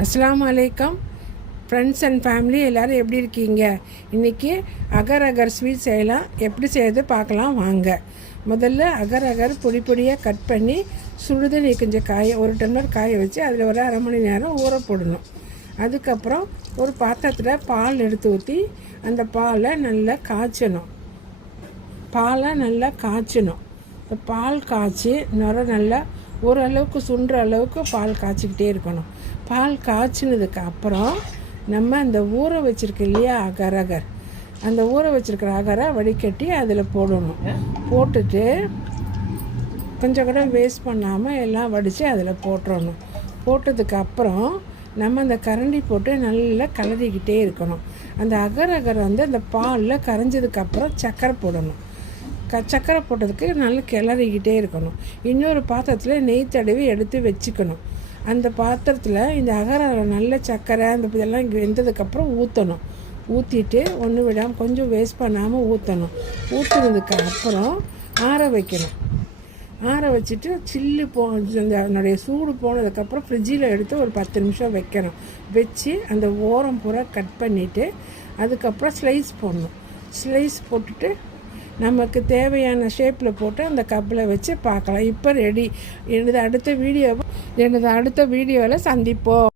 அஸ்ஸலாமு அலைக்கும் friends and family எல்லோரும் எப்படி இருக்கீங்க? இன்றைக்கி அகர் அகர் ஸ்வீட் செய்யலாம். எப்படி செய்யறது பார்க்கலாம் வாங்க. முதல்ல அகர் அகர் பொடி பொடியாக கட் பண்ணி சுடுதண்ணி கொஞ்சம் ஒரு டம்ளர் காய வச்சு அதில் ஒரு அரை மணி நேரம் ஊற போடணும். அதுக்கப்புறம் ஒரு பாத்திரத்தில் பால் எடுத்து ஊற்றி அந்த பாலை நல்லா காய்ச்சணும். இந்த பால் காய்ச்சி நல்லா ஓரளவுக்கு சுண்டுற அளவுக்கு பால் காய்ச்சிக்கிட்டே இருக்கணும். பால் காய்ச்சினதுக்கு அப்புறம் நம்ம அந்த ஊற வச்சுருக்க இல்லையா அகர் அந்த ஊற வச்சுருக்கிற அகரை வடிகட்டி அதில் போடணும். போட்டுட்டு கொஞ்சம் கூட வேஸ்ட் பண்ணாமல் எல்லாம் வடித்து அதில் போட்டுறணும். போட்டதுக்கு அப்புறம் நம்ம அந்த கரண்டி போட்டு நல்லா கலரிக்கிட்டே இருக்கணும். அந்த அகர் அந்த பாலில் கரைஞ்சதுக்கப்புறம் சர்க்கரை போடணும். சர்க்கரை போட்டதுக்கு நல்லா கிளறிக்கிட்டே இருக்கணும். இன்னொரு பாத்திரத்தில் நெய் தடவி எடுத்து வச்சுக்கணும். அந்த பாத்திரத்தில் இந்த அகரை நல்ல சர்க்கரை அந்த இதெல்லாம் வெந்ததுக்கப்புறம் ஊற்றணும். ஊற்றிட்டு ஒன்று விடாமல் கொஞ்சம் வேஸ்ட் பண்ணாமல் ஊற்றணும். ஊற்றுனதுக்கு அப்புறம் ஆற வைக்கணும். ஆற வச்சுட்டு சில்லு அதனுடைய சூடு போனதுக்கப்புறம் ஃப்ரிட்ஜில் எடுத்து ஒரு 10 நிமிஷம் வைக்கணும். வச்சு அந்த ஓரம் பூரா கட் பண்ணிவிட்டு அதுக்கப்புறம் ஸ்லைஸ் போடணும். ஸ்லைஸ் போட்டுட்டு நமக்கு தேவையான ஷேப்பில் போட்டு அந்த கப்பில் வச்சு பார்க்கலாம். இப்போ ரெடி. எனது அடுத்த வீடியோவில் சந்திப்போம்.